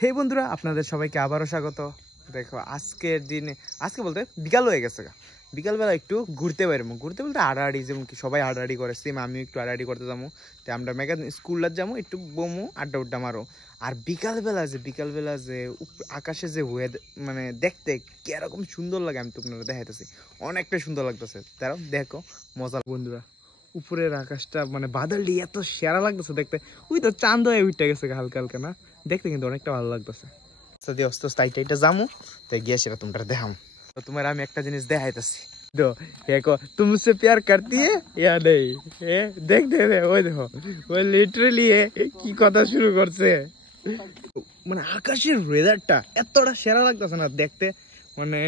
হে বন্ধুরা, আপনাদের সবাইকে আবারও স্বাগত। দেখো আজকের দিনে, আজকে বলতে বিকাল হয়ে গেছে, বিকালবেলা একটু ঘুরতে বেরোবো। ঘুরতে বলতে আড়াআড়ি, যেমন কি সবাই আড়াআড়ি করে সেম আমিও একটু আড়াআড়ি করতে যাবো। তো আমরা স্কুলটা যাবো, একটু বমু, আড্ডা উড্ডা মারো। আর বিকালবেলা যে আকাশে যে ওয়েদার, মানে দেখতে কিরকম সুন্দর লাগে আমি তো আপনারা দেখাইতেছি, অনেকটা সুন্দর লাগতেছে। তারাও দেখো মজা। বন্ধুরা উপরের আকাশটা মানে বাদলটি এত সেরা লাগতেছে দেখতে, ওই তো চাঁদ হয়ে উঠে গেছে হালকা হালকা, না দেখতে কিন্তু অনেকটা ভালো লাগতেছে। যদি অস্ত আইটা যামু তো গিয়ে সেটা তোমরা দেখাম। তো তোমার আমি একটা জিনিস দেখাইতেছি, দেখো তুমসে প্যার করতি है या नहीं? দেখ দে ওই দেখো, ওই লিটারালি কি কথা শুরু করছে। মানে আকাশের ওয়েদারটা এতটা সেরা লাগতেছে না দেখতে, মানে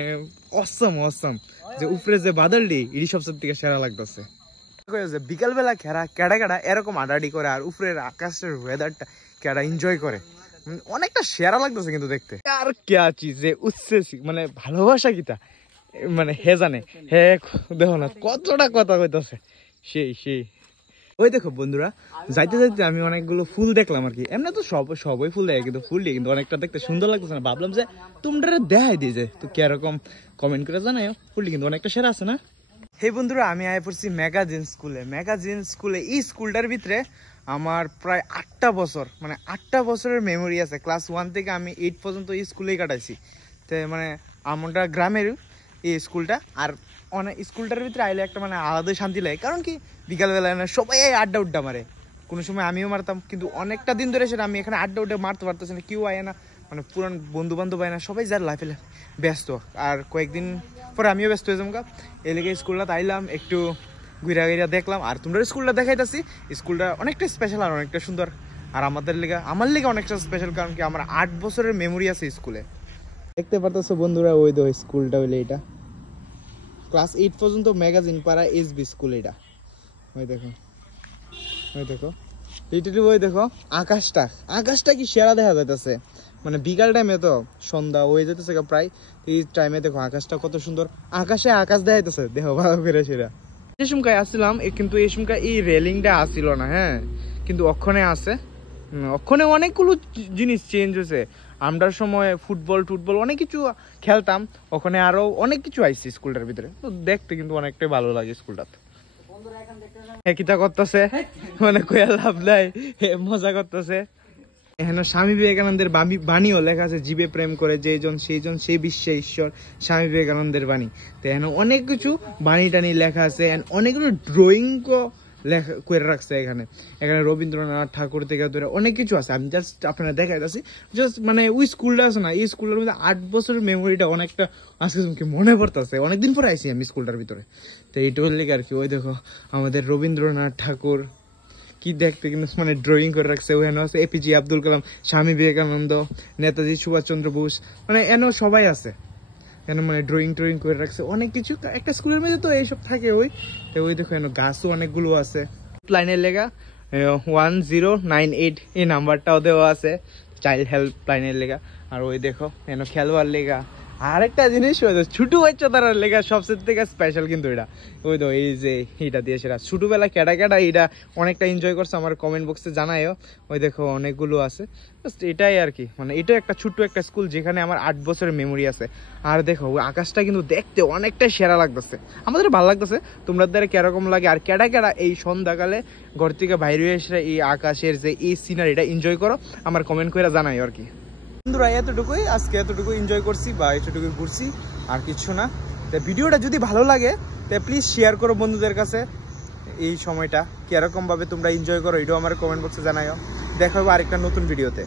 অসম অসম। যে উপরে যে বাদলটি এটি সবচেয়ে থেকে সেরা লাগতেছে। বিকালবেলা কেডা এরকম আডাডি করে, আর উপরের আকাশের ওয়েদারটা কেডা এনজয় করে, অনেকটা সেরা লাগতেছে কিন্তু দেখতে। আর কে চিজে উৎসে মানে ভালোবাসা কিতা মানে হে জানে, হে দেখো না কতটা কথা কইতেছে, সেই ওই দেখো বন্ধুরা, যাইতে যাইতে আমি অনেকগুলো ফুল দেখলাম আর কি। এমনি তো সবই ফুল দেখে, কিন্তু ফুলটি কিন্তু অনেকটা দেখতে সুন্দর লাগতেছে না। ভাবলাম যে তোমরা দেখাই দিয়ে যায়, তো কিরকম কমেন্ট করে জানাই। ফুলটি কিন্তু অনেকটা সেরা আছে না? হে বন্ধুরা, আমি আয় পড়ছি ম্যাগাজিন স্কুলে। এই স্কুলটার ভিতরে আমার প্রায় 8টা বছর, মানে 8টা বছরের মেমোরি আছে। ক্লাস 1 থেকে আমি 8 পর্যন্ত এই স্কুলেই কাটাইছি। তো মানে আমরা গ্রামের এই স্কুলটা, আর অনেক স্কুলটার ভিতরে আইলে একটা মানে আলাদা শান্তি লাগে। কারণ কি বিকালবেলা সবাই আড্ডা উড্ডা মারে, কোনো সময় আমিও মারতাম, কিন্তু অনেকটা দিন ধরে সেটা আমি এখানে আড্ডা উড্ডা মারতে পারতেছি না। কেউ আয় না, মানে পুরান বন্ধু বান্ধব আয় না, সবাই যার লাইফে ব্যস্ত। আর কয়েকদিন পরে আমিও ব্যস্ত হয়ে যাবো। এই লেগে স্কুলটা আইলাম, একটু ঘুরা দেখলাম। আর তোমরা স্কুলটা দেখাইতেছি, স্কুলটা অনেকটা স্পেশাল আর অনেকটা সুন্দর। আর আমার লেগে অনেকটা স্পেশাল, কারণ কি আমার 8 বছরের মেমোরি আছে স্কুলে। দেখতে পারতেছো বন্ধুরা, ওই তো স্কুলটা হইলে এটা ক্লাস 8 পর্যন্ত ম্যাগাজিন পাড়া এসবি স্কুল। এটা ওই দেখো লিটারালি ওই দেখো আকাশটা কি সেরা দেখা যাইতেছে। মানে বিকাল টাইমে তো সন্ধ্যা হয়ে যেতেছে প্রায়, এই টাইমে দেখো আকাশটা কত সুন্দর, আকাশে আকাশ দেখাইতেছে, দেখো ভালো করে সেরা। এই সময় আসছিলাম, কিন্তু এই সময় এই রেলিংটা আসছিল না, হ্যাঁ, কিন্তু ওখানে আছে। ওখানে অনেকগুলো জিনিস চেঞ্জ হয়েছে। আমরার সময় ফুটবল অনেক কিছু খেলতাম, ওখানে আরো অনেক কিছু আইছে স্কুলটার ভিতরে। তো দেখতে কিন্তু অনেকটাই ভালো লাগে স্কুলটাতে। কিতা করতেছে মানে কয়া লাভ নাই, মজা করতেছে। এখানে স্বামী বিবেকানন্দের বাণীও লেখা আছে, জীবে প্রেম করে যেজন সেইজন সেই বিশ্বে ঈশ্বর, স্বামী বিবেকানন্দের বাণী। তো এখানে অনেক কিছু বাণী টানি লেখা আছে, অনেকগুলো ড্রয়িং লেখা করে রাখছে। এখানে রবীন্দ্রনাথ ঠাকুর থেকে ধরে অনেক কিছু আছে। আমি জাস্ট আপনারা দেখাইতেছি, জাস্ট মানে ওই স্কুলটা আছে না, এই স্কুলের মধ্যে 8 বছরের মেমোরিটা অনেকটা আজকে মনে পড়তেছে। অনেকদিন পরে আইসি আমি স্কুলটার ভিতরে। তো এইটা হলে আর কি, ওই দেখো আমাদের রবীন্দ্রনাথ ঠাকুর কি দেখতে কিন্তু মানে ড্রয়িং করে রাখছে। ওখানে আছে এপিজে আব্দুল কালাম, স্বামী বিবেকানন্দ, নেতাজি সুভাষচন্দ্র বোস, মানে এন সবাই আছে এখানে, মানে ড্রয়িং করে রাখছে অনেক কিছু। একটা স্কুলের মধ্যে তো এইসব থাকে। ওই দেখো এন গাছও অনেকগুলো আছে। লাইনের লেগা 1098 এই নাম্বারটাও দেওয়া আছে, চাইল্ড হেল্প লাইনের লেগা। আর ওই দেখো এন খেলবার লেগা। আরেকটা জিনিস ছোট বাচ্চা তারা লেগা সবচেয়ে থেকে স্পেশাল কিন্তু এটা, ওই তো এই যে এটা দিয়ে সেটা ছোটবেলা কেডা এটা অনেকটা এনজয় করছে আমার কমেন্ট বক্সে জানায়ও। ওই দেখো অনেকগুলো আছে, এটাই আর কি। মানে এটা একটা ছোট্ট একটা স্কুল যেখানে আমার 8 বছরের মেমোরি আছে। আর দেখো ওই আকাশটা কিন্তু দেখতে অনেকটা সেরা লাগতেছে, আমাদের ভালো লাগতেছে। তোমরা দ্বারা কিরকম লাগে, আর কেডা এই সন্ধ্যাকালে ঘর থেকে বাইরে এসে এই আকাশের যে এই সিনারিটা এনজয় করো, আমার কমেন্ট করে জানাই আর কি। বন্ধুরা এতটুকুই, আজকে এতটুকু এনজয় করছি বা এতটুকু ঘুরছি, আর কিছু না। তো ভিডিওটা যদি ভালো লাগে তো প্লিজ শেয়ার করো বন্ধুদের কাছে। এই সময়টা কিরকম ভাবে তোমরা এনজয় করো এটাও আমার কমেন্ট বক্সে জানাইও। দেখা হবে আরেকটা নতুন ভিডিওতে।